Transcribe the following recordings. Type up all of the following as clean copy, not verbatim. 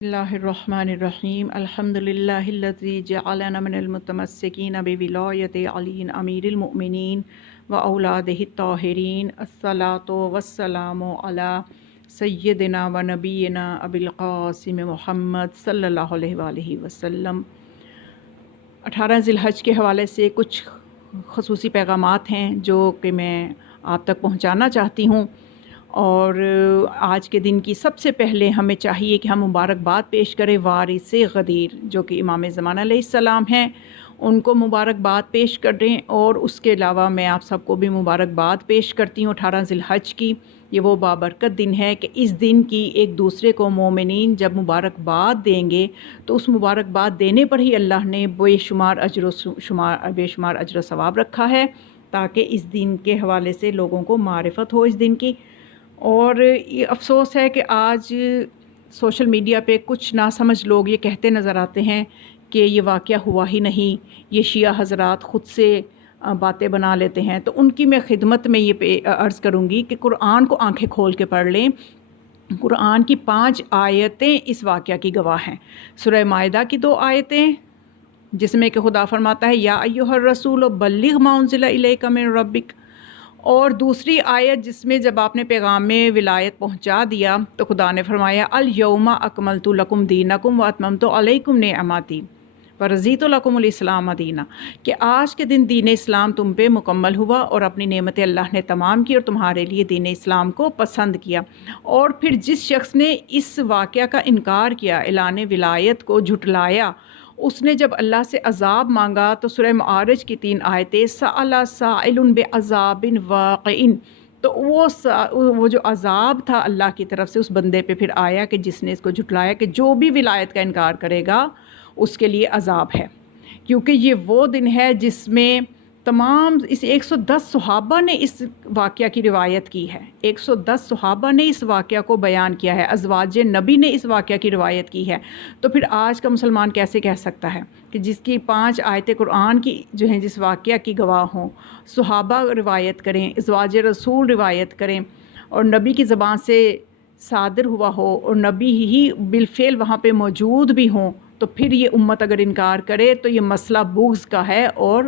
اللہ الرحمن الرحیم الحمد للہ الذی جعلنا من المتمسکین بولایت علی امیر المؤمنین و اولادہ الطاہرین الصلاۃ والسلام علی سیدنا و نبینا ابی القاسم محمد صلی اللہ علیہ وآلہ وسلم۔ 18 ذی الحج کے حوالے سے کچھ خصوصی پیغامات ہیں جو کہ میں آپ تک پہنچانا چاہتی ہوں، اور آج کے دن کی سب سے پہلے ہمیں چاہیے کہ ہم مبارکباد پیش کریں وارث غدیر جو کہ امام زمانہ علیہ السلام ہیں، ان کو مبارکباد پیش کریں۔ اور اس کے علاوہ میں آپ سب کو بھی مبارکباد پیش کرتی ہوں 18 ذی الحج کی۔ یہ وہ بابرکت دن ہے کہ اس دن کی ایک دوسرے کو مومنین جب مبارکباد دیں گے تو اس مبارکباد دینے پر ہی اللہ نے بے شمار اجر و ثواب رکھا ہے، تاکہ اس دن کے حوالے سے لوگوں کو معرفت ہو اس دن کی۔ اور یہ افسوس ہے کہ آج سوشل میڈیا پہ کچھ ناسمجھ لوگ یہ کہتے نظر آتے ہیں کہ یہ واقعہ ہوا ہی نہیں، یہ شیعہ حضرات خود سے باتیں بنا لیتے ہیں۔ تو ان کی میں خدمت میں یہ عرض کروں گی کہ قرآن کو آنکھیں کھول کے پڑھ لیں۔ قرآن کی 5 آیتیں اس واقعہ کی گواہ ہیں۔ سورہ مائدہ کی 2 آیتیں جس میں کہ خدا فرماتا ہے یا ایھا الرسول بلغ ما انزل الیک من ربک، اور دوسری آیت جس میں جب آپ نے پیغام میں ولایت پہنچا دیا تو خدا نے فرمایا الیوم اکملت لکم دینکم واتممت علیکم نعمتی ورضیت لکم الاسلام دینا، کہ آج کے دن دین اسلام تم پہ مکمل ہوا اور اپنی نعمت اللہ نے تمام کی اور تمہارے لیے دین اسلام کو پسند کیا۔ اور پھر جس شخص نے اس واقعہ کا انکار کیا، اعلان ولایت کو جھٹلایا، اس نے جب اللہ سے عذاب مانگا تو سورہ معارج کی 3 آیتیں سأل سائل بعذاب واقع، تو وہ جو عذاب تھا اللہ کی طرف سے اس بندے پہ پھر آیا کہ جس نے اس کو جھٹلایا، کہ جو بھی ولایت کا انکار کرے گا اس کے لیے عذاب ہے، کیونکہ یہ وہ دن ہے جس میں تمام اس 110 صحابہ نے اس واقعہ کی روایت کی ہے، 110 صحابہ نے اس واقعہ کو بیان کیا ہے، ازواج نبی نے اس واقعہ کی روایت کی ہے۔ تو پھر آج کا مسلمان کیسے کہہ سکتا ہے کہ جس کی 5 آیتیں قرآن کی جو ہیں جس واقعہ کی گواہ ہوں، صحابہ روایت کریں، ازواج رسول روایت کریں، اور نبی کی زبان سے صادر ہوا ہو اور نبی ہی بالفعل وہاں پہ موجود بھی ہوں، تو پھر یہ امت اگر انکار کرے تو یہ مسئلہ بغض کا ہے اور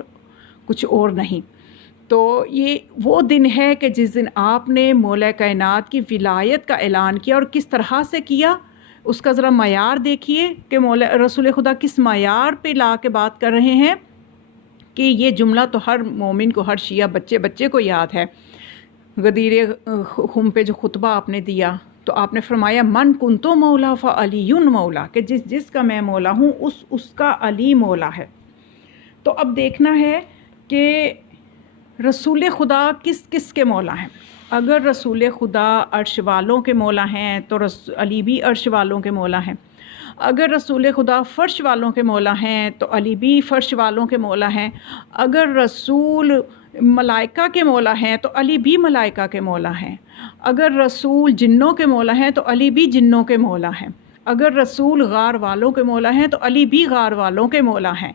کچھ اور نہیں۔ تو یہ وہ دن ہے کہ جس دن آپ نے مولا کائنات کی ولایت کا اعلان کیا، اور کس طرح سے کیا اس کا ذرا معیار دیکھیے کہ مولا رسول خدا کس معیار پہ لا کے بات کر رہے ہیں، کہ یہ جملہ تو ہر مومن کو، ہر شیعہ بچے بچے کو یاد ہے۔ غدیر خم پہ جو خطبہ آپ نے دیا تو آپ نے فرمایا من کنتو مولا فعلی مولا، کہ جس کا میں مولا ہوں اس کا علی مولا ہے۔ تو اب دیکھنا ہے کہ رسول خدا کس کس کے مولا ہیں۔ اگر رسول خدا عرش والوں کے مولا ہیں تو علی بھی عرش والوں کے مولا ہیں۔ اگر رسول خدا فرش والوں کے مولا ہیں تو علی بھی فرش والوں کے مولا ہیں۔ اگر رسول ملائکہ کے مولا ہیں تو علی بھی ملائکہ کے مولا ہیں۔ اگر رسول جنوں کے مولا ہیں تو علی بھی جنوں کے مولا ہیں۔ اگر رسول غار والوں کے مولا ہیں تو علی بھی غار والوں کے مولا ہیں۔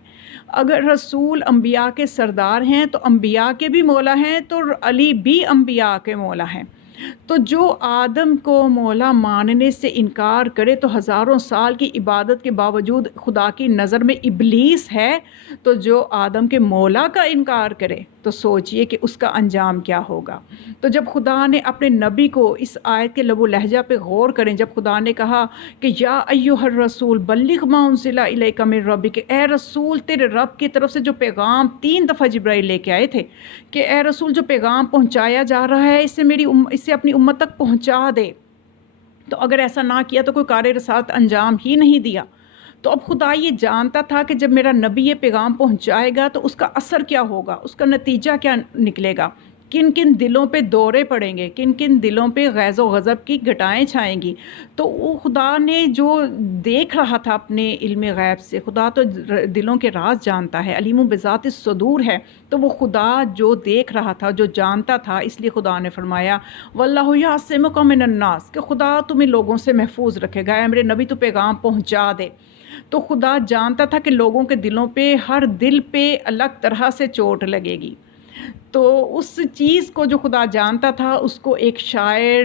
اگر رسول انبیاء کے سردار ہیں تو انبیاء کے بھی مولا ہیں، تو علی بھی انبیاء کے مولا ہیں۔ تو جو آدم کو مولا ماننے سے انکار کرے تو ہزاروں سال کی عبادت کے باوجود خدا کی نظر میں ابلیس ہے، تو جو آدم کے مولا کا انکار کرے تو سوچئے کہ اس کا انجام کیا ہوگا۔ تو جب خدا نے اپنے نبی کو اس آیت کے لب و لہجہ پہ غور کریں، جب خدا نے کہا کہ یا ایھا الرسول بلغ ما انزل الیک من ربک، اے رسول تیرے رب کی طرف سے جو پیغام 3 دفعہ جبرائیل لے کے آئے تھے، کہ اے رسول جو پیغام پہنچایا جا رہا ہے اسے اپنی امت تک پہنچا دے، تو اگر ایسا نہ کیا تو کوئی کار رسالت انجام ہی نہیں دیا۔ تو اب خدا یہ جانتا تھا کہ جب میرا نبی یہ پیغام پہنچائے گا تو اس کا اثر کیا ہوگا، اس کا نتیجہ کیا نکلے گا، کن کن دلوں پہ دورے پڑیں گے، کن کن دلوں پہ غیظ و غضب کی گھٹائیں چھائیں گی۔ تو وہ خدا نے جو دیکھ رہا تھا اپنے علم غیب سے، خدا تو دلوں کے راز جانتا ہے، علیم بذات الصدور ہے، تو وہ خدا جو دیکھ رہا تھا، جو جانتا تھا، اس لیے خدا نے فرمایا واللہ یعصمک من الناس، کہ خدا تمہیں لوگوں سے محفوظ رکھے گا، اے میرے نبی تو پیغام پہنچا دے۔ تو خدا جانتا تھا کہ لوگوں کے دلوں پہ، ہر دل پہ الگ طرح سے چوٹ لگے گی۔ تو اس چیز کو جو خدا جانتا تھا، اس کو ایک شاعر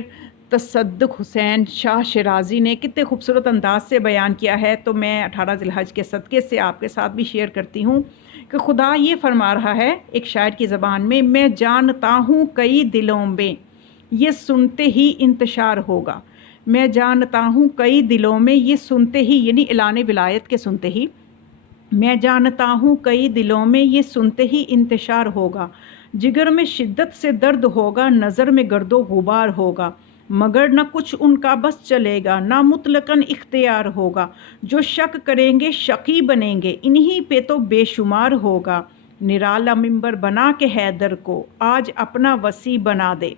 تصدق حسین شاہ شیرازی نے کتنے خوبصورت انداز سے بیان کیا ہے، تو میں 18 ذی الحج کے صدقے سے آپ کے ساتھ بھی شیئر کرتی ہوں کہ خدا یہ فرما رہا ہے ایک شاعر کی زبان میں جانتا ہوں کئی دلوں میں یہ سنتے ہی انتشار ہوگا، میں جانتا ہوں کئی دلوں میں یہ سنتے ہی، یعنی اعلان ولایت کے سنتے ہی، میں جانتا ہوں کئی دلوں میں یہ سنتے ہی انتشار ہوگا، جگر میں شدت سے درد ہوگا، نظر میں گرد و غبار ہوگا، مگر نہ کچھ ان کا بس چلے گا، نہ مطلقاً اختیار ہوگا، جو شک کریں گے شقی بنیں گے، انہی پہ تو بے شمار ہوگا، نرالا ممبر بنا کے حیدر کو آج اپنا وسیع بنا دے،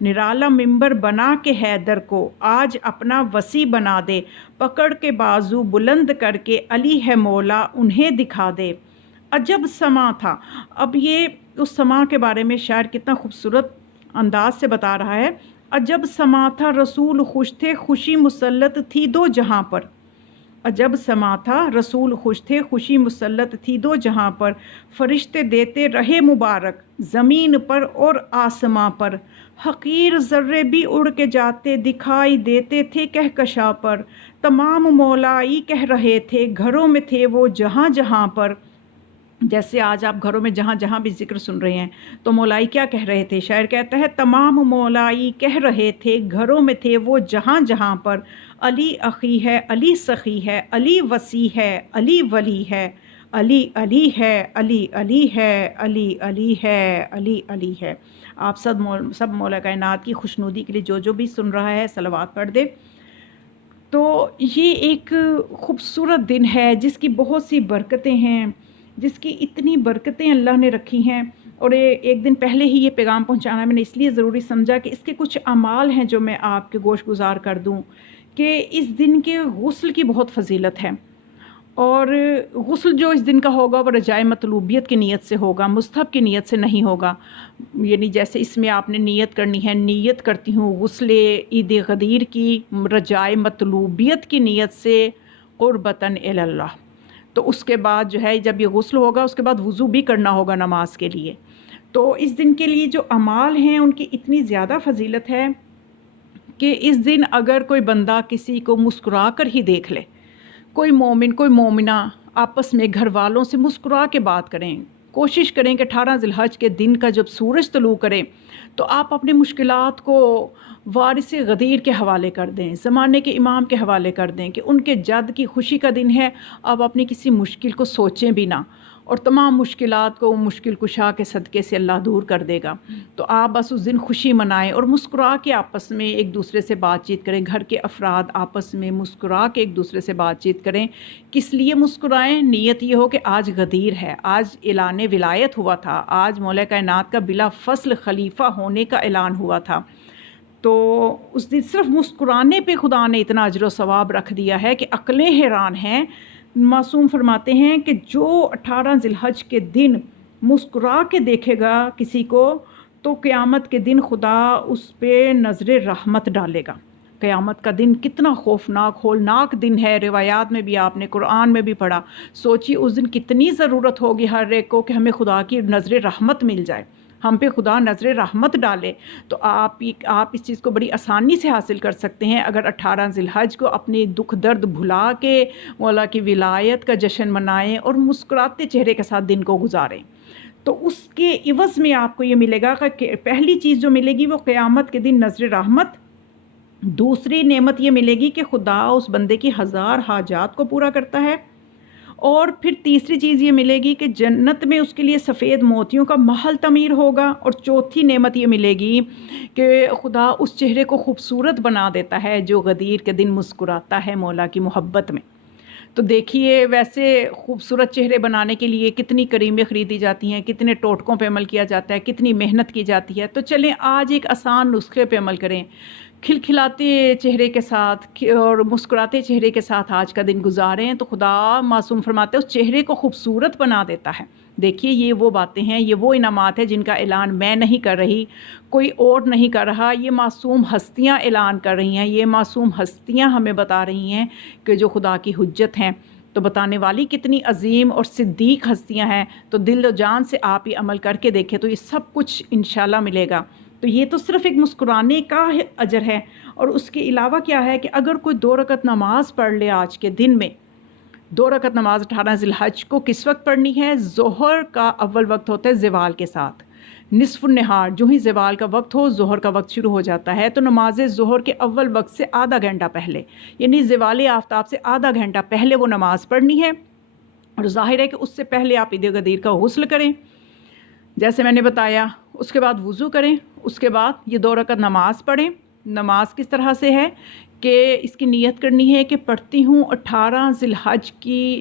نرالا ممبر بنا کے حیدر کو آج اپنا وسیع بنا دے، پکڑ کے بازو بلند کر کے علی ہے مولا انہیں دکھا دے، عجب سما تھا۔ اب یہ اس سما کے بارے میں شاعر کتنا خوبصورت انداز سے بتا رہا ہے، عجب سما تھا رسول خوش تھے، خوشی مسلط تھی دو جہاں پر، عجب سما تھا رسول خوش تھے، خوشی مسلط تھی دو جہاں پر، فرشتے دیتے رہے مبارک زمین پر اور آسماں پر، حقیر ذرے بھی اڑ کے جاتے دکھائی دیتے تھے کہکشاں پر، تمام مولائی کہہ رہے تھے گھروں میں تھے وہ جہاں جہاں پر، جیسے آج آپ گھروں میں جہاں جہاں بھی ذکر سن رہے ہیں تو مولائی کیا کہہ رہے تھے؟ شاعر کہتا ہے تمام مولائی کہہ رہے تھے گھروں میں تھے وہ جہاں جہاں پر، علی اخی ہے علی سخی ہے علی وسیع ہے علی ولی ہے، علی علی ہے علی علی ہے علی علی ہے علی علی ہے۔ آپ سب مولا کائنات کی خوشنودی کے لیے جو بھی سن رہا ہے صلوات پڑھ دے۔ تو یہ ایک خوبصورت دن ہے جس کی بہت سی برکتیں ہیں، جس کی اتنی برکتیں اللہ نے رکھی ہیں، اور ایک دن پہلے ہی یہ پیغام پہنچانا میں نے اس لیے ضروری سمجھا کہ اس کے کچھ اعمال ہیں جو میں آپ کے گوش گزار کر دوں، کہ اس دن کے غسل کی بہت فضیلت ہے، اور غسل جو اس دن کا ہوگا وہ رجائے مطلوبیت کی نیت سے ہوگا، مستحب کی نیت سے نہیں ہوگا، یعنی جیسے اس میں آپ نے نیت کرنی ہے، نیت کرتی ہوں غسل عید غدیر کی رجائے مطلوبیت کی نیت سے قربتاً الی اللہ، تو اس کے بعد جو ہے جب یہ غسل ہوگا اس کے بعد وضو بھی کرنا ہوگا نماز کے لیے، تو اس دن کے لیے جو اعمال ہیں ان کی اتنی زیادہ فضیلت ہے کہ اس دن اگر کوئی بندہ کسی کو مسکرا کر ہی دیکھ لے، کوئی مومن کوئی مومنہ آپس میں گھر والوں سے مسکرا کے بات کریں، کوشش کریں کہ 18 ذی الحج کے دن کا جب سورج طلوع کرے تو آپ اپنی مشکلات کو وارث غدیر کے حوالے کر دیں، زمانے کے امام کے حوالے کر دیں کہ ان کے جد کی خوشی کا دن ہے، آپ اپنی کسی مشکل کو سوچیں بھی نہ، اور تمام مشکلات کو مشکل کشا کے صدقے سے اللہ دور کر دے گا، تو آپ بس اس دن خوشی منائیں اور مسکرا کے آپس میں ایک دوسرے سے بات چیت کریں، گھر کے افراد آپس میں مسکرا کے ایک دوسرے سے بات چیت کریں۔ کس لیے مسکرائیں؟ نیت یہ ہو کہ آج غدیر ہے، آج اعلان ولایت ہوا تھا، آج مولا کائنات کا بلا فصل خلیفہ ہونے کا اعلان ہوا تھا، تو اس دن صرف مسکرانے پہ خدا نے اتنا اجر و ثواب رکھ دیا ہے کہ عقلیں حیران ہیں۔ معصوم فرماتے ہیں کہ جو 18 ذی الحج کے دن مسکرا کے دیکھے گا کسی کو تو قیامت کے دن خدا اس پہ نظر رحمت ڈالے گا۔ قیامت کا دن کتنا خوفناک ہولناک دن ہے، روایات میں بھی آپ نے قرآن میں بھی پڑھا، سوچی اس دن کتنی ضرورت ہوگی ہر ایک کو کہ ہمیں خدا کی نظر رحمت مل جائے، ہم پہ خدا نظر رحمت آپ تو آپ اس چیز کو بڑی آسانی سے حاصل کر سکتے ہیں اگر 18 ذی الحج کو اپنے دکھ درد بھلا کے مولا کی ولایت کا جشن منائیں اور مسکراتے چہرے کے ساتھ دن کو گزاریں، تو اس کے عوض میں آپ کو یہ ملے گا کہ پہلی چیز جو ملے گی وہ قیامت کے دن نظر رحمت، دوسری نعمت یہ ملے گی کہ خدا اس بندے کی 1000 حاجات کو پورا کرتا ہے، اور پھر تیسری چیز یہ ملے گی کہ جنت میں اس کے لیے سفید موتیوں کا محل تعمیر ہوگا، اور چوتھی نعمت یہ ملے گی کہ خدا اس چہرے کو خوبصورت بنا دیتا ہے جو غدیر کے دن مسکراتا ہے مولا کی محبت میں۔ تو دیکھیے ویسے خوبصورت چہرے بنانے کے لیے کتنی کریمیں خریدی جاتی ہیں، کتنے ٹوٹکوں پہ عمل کیا جاتا ہے، کتنی محنت کی جاتی ہے، تو چلیں آج ایک آسان نسخے پہ عمل کریں، کھلکھلاتے چہرے کے ساتھ اور مسکراتے چہرے کے ساتھ آج کا دن گزاریں تو خدا معصوم فرماتے ہیں اس چہرے کو خوبصورت بنا دیتا ہے۔ دیکھیے یہ وہ باتیں ہیں، یہ وہ انعامات ہیں جن کا اعلان میں نہیں کر رہی، کوئی اور نہیں کر رہا، یہ معصوم ہستیاں اعلان کر رہی ہیں، یہ معصوم ہستیاں ہمیں بتا رہی ہیں کہ جو خدا کی حجت ہیں، تو بتانے والی کتنی عظیم اور صدیق ہستیاں ہیں، تو دل و جان سے آپ یہ عمل کر کے دیکھیں تو یہ سب کچھ انشاءاللہ ملے گا۔ تو یہ تو صرف ایک مسکرانے کا اجر ہے، اور اس کے علاوہ کیا ہے کہ اگر کوئی 2 رکعت نماز پڑھ لے آج کے دن میں، 2 رکعت نماز 18 ذی الحج کو کس وقت پڑھنی ہے؟ ظہر کا اول وقت ہوتا ہے زوال کے ساتھ، نصف النہار، جو ہی زوال کا وقت ہو ظہر کا وقت شروع ہو جاتا ہے، تو نماز ظہر کے اول وقت سے آدھا گھنٹہ پہلے، یعنی زوال آفتاب سے آدھا گھنٹہ پہلے وہ نماز پڑھنی ہے۔ اور ظاہر ہے کہ اس سے پہلے آپ عید غدیر کا غسل کریں جیسے میں نے بتایا، اس کے بعد وضو کریں، اس کے بعد یہ 2 رکعت نماز پڑھیں۔ نماز کس طرح سے ہے کہ اس کی نیت کرنی ہے کہ پڑھتی ہوں 18 ذی الحج کی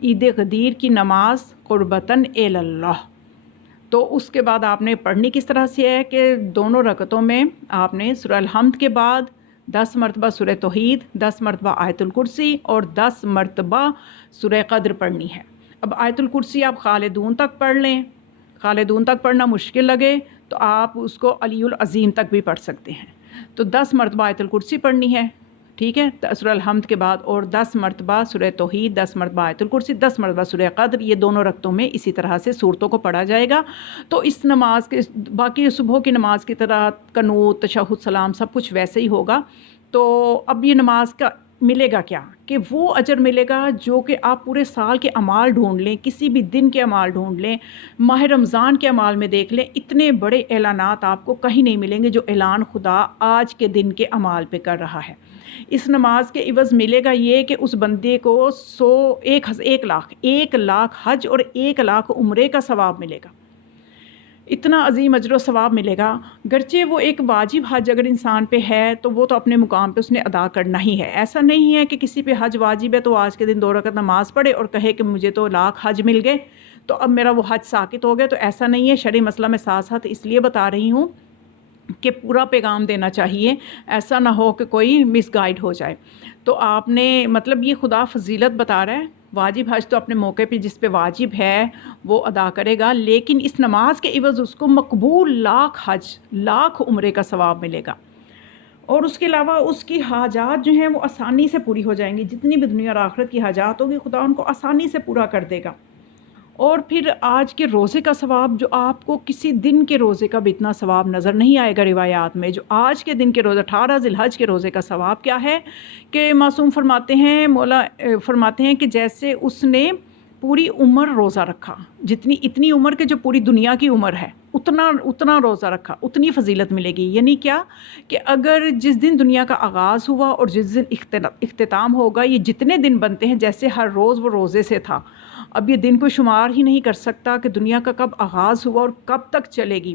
عید غدیر کی نماز قربتاً الی اللہ۔ تو اس کے بعد آپ نے پڑھنی کس طرح سے ہے کہ دونوں رکعتوں میں آپ نے سورہ الحمد کے بعد 10 مرتبہ سورہ توحید، 10 مرتبہ آیت الکرسی اور 10 مرتبہ سورہ قدر پڑھنی ہے۔ اب آیت الکرسی آپ خالدون تک پڑھ لیں، خالدون تک پڑھنا مشکل لگے تو آپ اس کو علی العظیم تک بھی پڑھ سکتے ہیں۔ تو 10 مرتبہ آیت الکرسی پڑھنی ہے، ٹھیک ہے، سورہ الحمد کے بعد، اور 10 مرتبہ سورہ توحید، 10 مرتبہ آیت الکرسی، 10 مرتبہ سورہ قدر، یہ دونوں رکعتوں میں اسی طرح سے صورتوں کو پڑھا جائے گا۔ تو اس نماز کے باقی صبح کی نماز کی طرح قنوت، تشہد، سلام سب کچھ ویسے ہی ہوگا۔ تو اب یہ نماز کا ملے گا کیا کہ وہ اجر ملے گا جو کہ آپ پورے سال کے اعمال ڈھونڈ لیں، کسی بھی دن کے اعمال ڈھونڈ لیں، ماہ رمضان کے اعمال میں دیکھ لیں، اتنے بڑے اعلانات آپ کو کہیں نہیں ملیں گے جو اعلان خدا آج کے دن کے اعمال پہ کر رہا ہے۔ اس نماز کے عوض ملے گا یہ کہ اس بندے کو 1 لاکھ حج اور 1 لاکھ عمرے کا ثواب ملے گا۔ اتنا عظیم اجر و ثواب ملے گا۔ گرچہ وہ ایک واجب حج اگر انسان پہ ہے تو وہ تو اپنے مقام پہ اس نے ادا کرنا ہی ہے، ایسا نہیں ہے کہ کسی پہ حج واجب ہے تو آج کے دن 2 رکعت نماز پڑھے اور کہے کہ مجھے تو لاکھ حج مل گئے تو اب میرا وہ حج ساقط ہو گیا، تو ایسا نہیں ہے۔ شرعی مسئلہ میں ساتھ ساتھ اس لیے بتا رہی ہوں کہ پورا پیغام دینا چاہیے، ایسا نہ ہو کہ کوئی مس گائیڈ ہو جائے۔ تو آپ نے مطلب یہ خدا فضیلت بتا رہا ہے، واجب حج تو اپنے موقع پہ جس پہ واجب ہے وہ ادا کرے گا، لیکن اس نماز کے عوض اس کو مقبول لاکھ حج، لاکھ عمرے کا ثواب ملے گا۔ اور اس کے علاوہ اس کی حاجات جو ہیں وہ آسانی سے پوری ہو جائیں گی، جتنی بھی دنیا اور آخرت کی حاجات ہوگی خدا ان کو آسانی سے پورا کر دے گا۔ اور پھر آج کے روزے کا ثواب جو آپ کو کسی دن کے روزے کا بھی اتنا ثواب نظر نہیں آئے گا روایات میں، جو آج کے دن کے روزے 18 ذی الحج کے روزے کا ثواب کیا ہے کہ معصوم فرماتے ہیں، مولا فرماتے ہیں کہ جیسے اس نے پوری عمر روزہ رکھا، اتنی عمر کے جو پوری دنیا کی عمر ہے اتنا روزہ رکھا، اتنی فضیلت ملے گی۔ یعنی کیا کہ اگر جس دن دنیا کا آغاز ہوا اور جس دن اختتام ہوگا، یہ جتنے دن بنتے ہیں جیسے ہر روز وہ روزے سے تھا، اب یہ دن کو شمار ہی نہیں کر سکتا کہ دنیا کا کب آغاز ہوا اور کب تک چلے گی۔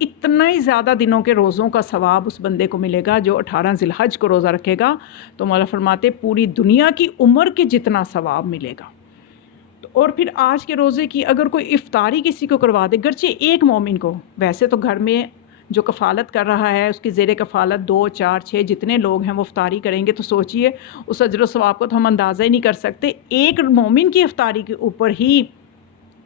اتنا ہی زیادہ دنوں کے روزوں کا ثواب اس بندے کو ملے گا جو 18 ذی الحج کو روزہ رکھے گا، تو مولا فرماتے پوری دنیا کی عمر کے جتنا ثواب ملے گا۔ اور پھر آج کے روزے کی اگر کوئی افطاری کسی کو کروا دے، گرچہ ایک مومن کو، ویسے تو گھر میں جو کفالت کر رہا ہے اس کی زیر کفالت 2، 4، 6 جتنے لوگ ہیں وہ افطاری کریں گے، تو سوچئے اس اجر و ثواب کو تو ہم اندازہ ہی نہیں کر سکتے۔ ایک مومن کی افطاری کے اوپر ہی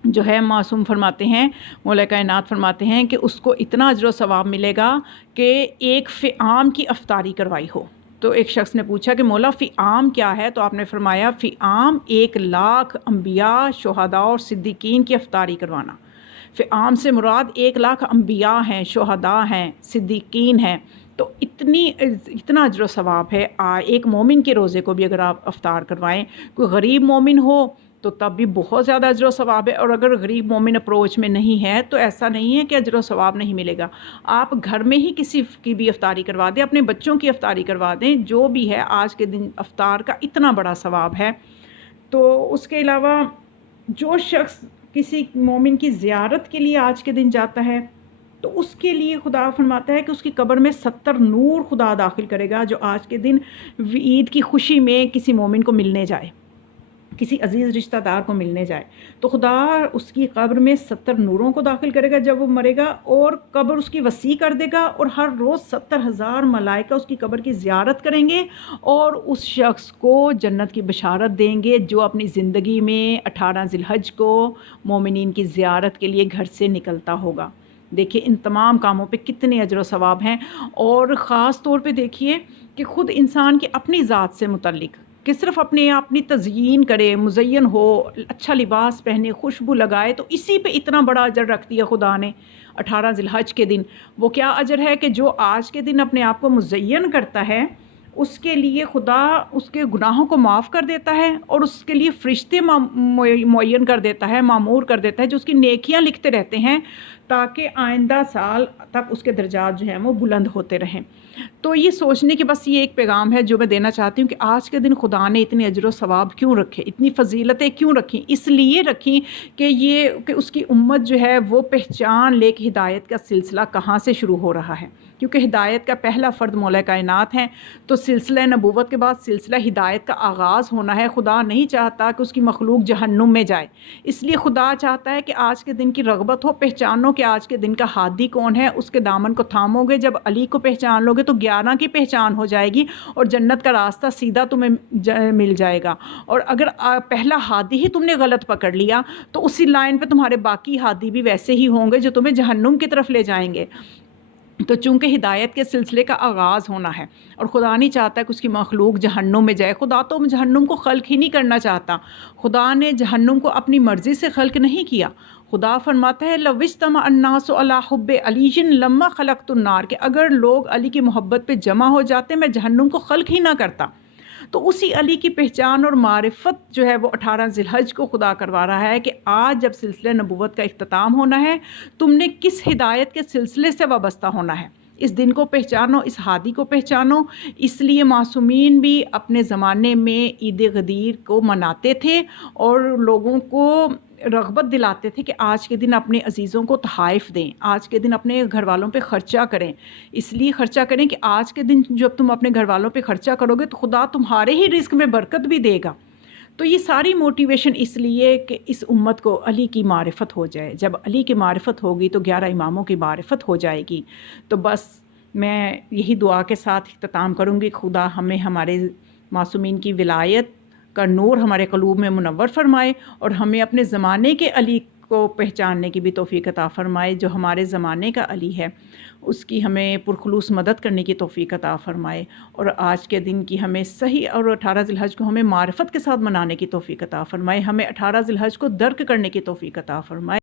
جو ہے معصوم فرماتے ہیں، مولا کائنات فرماتے ہیں کہ اس کو اتنا اجر و ثواب ملے گا کہ ایک فئام کی افطاری کروائی ہو۔ تو ایک شخص نے پوچھا کہ مولا فئام کیا ہے؟ تو آپ نے فرمایا فئام 1 لاکھ انبیاء، شہداء اور صدیقین کی افطاری کروانا۔ فئام سے مراد 1 لاکھ انبیاء ہیں، شہداء ہیں، صدیقین ہیں۔ تو اتنا اجر و ثواب ہے ایک مومن کے روزے کو بھی اگر آپ افطار کروائیں۔ کوئی غریب مومن ہو تو تب بھی بہت زیادہ اجر و ثواب ہے، اور اگر غریب مومن اپروچ میں نہیں ہے تو ایسا نہیں ہے کہ اجر و ثواب نہیں ملے گا۔ آپ گھر میں ہی کسی کی بھی افطاری کروا دیں، اپنے بچوں کی افطاری کروا دیں، جو بھی ہے آج کے دن افطار کا اتنا بڑا ثواب ہے۔ تو اس کے علاوہ جو شخص کسی مومن کی زیارت کے لیے آج کے دن جاتا ہے تو اس کے لیے خدا فرماتا ہے کہ اس کی قبر میں 70 نور خدا داخل کرے گا، جو آج کے دن عید کی خوشی میں کسی مومن کو ملنے جائے، کسی عزیز رشتہ دار کو ملنے جائے، تو خدا اس کی قبر میں 70 نوروں کو داخل کرے گا جب وہ مرے گا، اور قبر اس کی وسیع کر دے گا، اور ہر روز 70,000 ملائکہ اس کی قبر کی زیارت کریں گے اور اس شخص کو جنت کی بشارت دیں گے جو اپنی زندگی میں 18 ذی الحج کو مومنین کی زیارت کے لیے گھر سے نکلتا ہوگا۔ دیکھیے ان تمام کاموں پہ کتنے اجر و ثواب ہیں، اور خاص طور پہ دیکھیے کہ خود انسان کی اپنی ذات سے متعلق کہ صرف اپنی تزئین کرے، مزین ہو، اچھا لباس پہنے، خوشبو لگائے، تو اسی پہ اتنا بڑا اجر رکھ دیا خدا نے 18 ذی الحج کے دن۔ وہ کیا اجر ہے کہ جو آج کے دن اپنے آپ کو مزین کرتا ہے، اس کے لیے خدا اس کے گناہوں کو معاف کر دیتا ہے، اور اس کے لیے فرشتے معین کر دیتا ہے، معمور کر دیتا ہے، جو اس کی نیکیاں لکھتے رہتے ہیں تاکہ آئندہ سال تک اس کے درجات جو ہیں وہ بلند ہوتے رہیں۔ تو یہ سوچنے کی بس یہ ایک پیغام ہے جو میں دینا چاہتی ہوں کہ آج کے دن خدا نے اتنے اجر و ثواب کیوں رکھے، اتنی فضیلتیں کیوں رکھیں؟ اس لیے رکھیں کہ اس کی امت جو ہے وہ پہچان لے کہ ہدایت کا سلسلہ کہاں سے شروع ہو رہا ہے، کیونکہ ہدایت کا پہلا فرد مولا کائنات ہیں، تو سلسلہ نبوت کے بعد سلسلہ ہدایت کا آغاز ہونا ہے۔ خدا نہیں چاہتا کہ اس کی مخلوق جہنم میں جائے، اس لیے خدا چاہتا ہے کہ آج کے دن کی رغبت ہو، پہچانو کہ آج کے دن کا ہادی کون ہے، اس کے دامن کو تھامو گے، جب علی کو پہچان لو گے تو 11 کی پہچان ہو جائے گی اور جنت کا راستہ سیدھا تمہیں مل جائے گا۔ اور اگر پہلا ہادی ہی تم نے غلط پکڑ لیا تو اسی لائن پہ تمہارے باقی ہادی بھی ویسے ہی ہوں گے جو تمہیں جہنم کی طرف لے جائیں گے۔ تو چونکہ ہدایت کے سلسلے کا آغاز ہونا ہے اور خدا نہیں چاہتا کہ اس کی مخلوق جہنم میں جائے، خدا تو جہنم کو خلق ہی نہیں کرنا چاہتا، خدا نے جہنم کو اپنی مرضی سے خلق نہیں کیا۔ خدا فرماتا ہے لَوِ اجْتَمَعَ النَّاسُ عَلَىٰ حُبِّ عَلِيٍّ لَمَّا خَلَقْتُ النَّارَ، کہ اگر لوگ علی کی محبت پہ جمع ہو جاتے میں جہنم کو خلق ہی نہ کرتا۔ تو اسی علی کی پہچان اور معرفت جو ہے وہ 18 ذی الحج کو خدا کروا رہا ہے کہ آج جب سلسلہ نبوت کا اختتام ہونا ہے، تم نے کس ہدایت کے سلسلے سے وابستہ ہونا ہے، اس دن کو پہچانو، اس ہادی کو پہچانو۔ اس لیے معصومین بھی اپنے زمانے میں عید غدیر کو مناتے تھے اور لوگوں کو رغبت دلاتے تھے کہ آج کے دن اپنے عزیزوں کو تحائف دیں، آج کے دن اپنے گھر والوں پہ خرچہ کریں۔ اس لیے خرچہ کریں کہ آج کے دن جب تم اپنے گھر والوں پہ خرچہ کرو گے تو خدا تمہارے ہی رزق میں برکت بھی دے گا۔ تو یہ ساری موٹیویشن اس لیے کہ اس امت کو علی کی معرفت ہو جائے، جب علی کی معرفت ہوگی تو 11 اماموں کی معرفت ہو جائے گی۔ تو بس میں یہی دعا کے ساتھ اختتام کروں گی، خدا ہمیں ہمارے معصومین کی ولایت کا نور ہمارے قلوب میں منور فرمائے اور ہمیں اپنے زمانے کے علی کو پہچاننے کی بھی توفیق عطا فرمائے، جو ہمارے زمانے کا علی ہے اس کی ہمیں پرخلوص مدد کرنے کی توفیق عطا فرمائے، اور آج کے دن کی ہمیں صحیح اور 18 ذی الحج کو ہمیں معرفت کے ساتھ منانے کی توفیق عطا فرمائے، ہمیں 18 ذی الحج کو درک کرنے کی توفیق عطا فرمائے۔